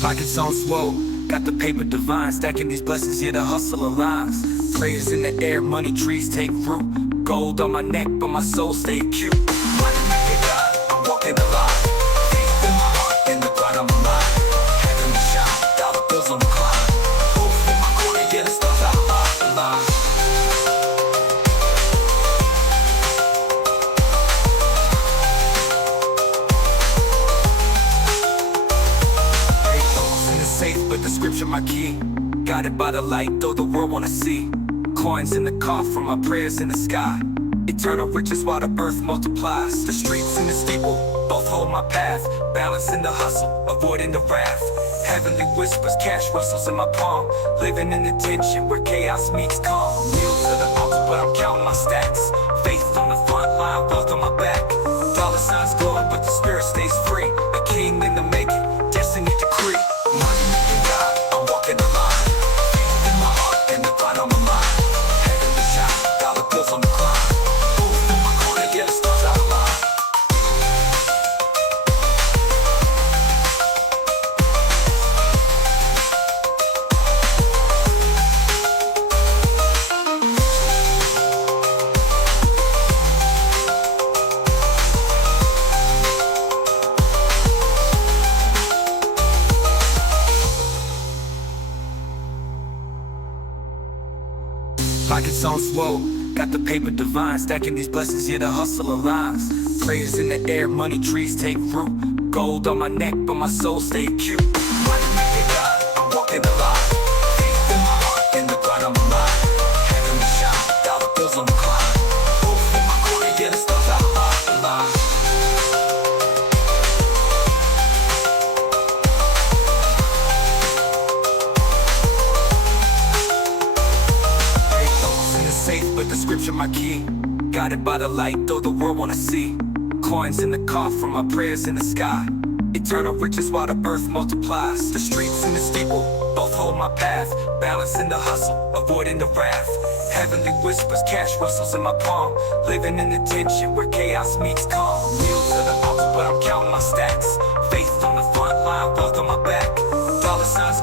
Pockets on swole, got the paper divine. Stacking these blessings, yeah, the hustle aligns. Prayers in the air, money trees take root. Gold on my neck, but my soul stay cute. Money making God, I'm walking the line. Faith in my heart, in the grind I'm alive. Heaven to shine, dollar bills on the climb. Both in my corner, yeah, the stars out of line. Safe, but the scripture my key. Guided by the light, though the world wanna see. Coins in the coffin, my prayers in the sky. Eternal riches while the earth multiplies. The streets and the steeple both hold my path. Balancing the hustle, avoiding the wrath. Heavenly whispers, cash rustles in my palm. Living in the tension where chaos meets calm. Kneel to the altar, but I'm counting my stacks. Faith on the front line, wealth on my back. Dollar signs glowing, but the spirit stays free. A king in the making, destiny decree. Money making God, I'm walking the line. Faith in my heart, and the grind on my mind. Heaven to shine, dollar bills on the climb. Both in my corner, yeah, the stars out of line. Pockets on swole, got the paper divine. Stacking these blessings, yeah, the hustle aligns. Prayers in the air, money trees take root. Gold on my neck, but my soul stay cute. Money making God, I'm walking the line. Faith in my heart, in the grind I'm alive. Heaven to shine, dollar bills on the climb. Both in my corner, yeah, the stars out of line. Safe, but the scripture my key. Guided by the light, though the world wanna see. Coins in the coffin, my prayers in the sky. Eternal riches while the earth multiplies. The streets and the steeple both hold my path. Balancing the hustle, avoiding the wrath. Heavenly whispers, cash rustles in my palm. Living in the tension where chaos meets calm. Kneel to the altar, but I'm counting my stacks. Faith on the front line, wealth on my back. Dollar signs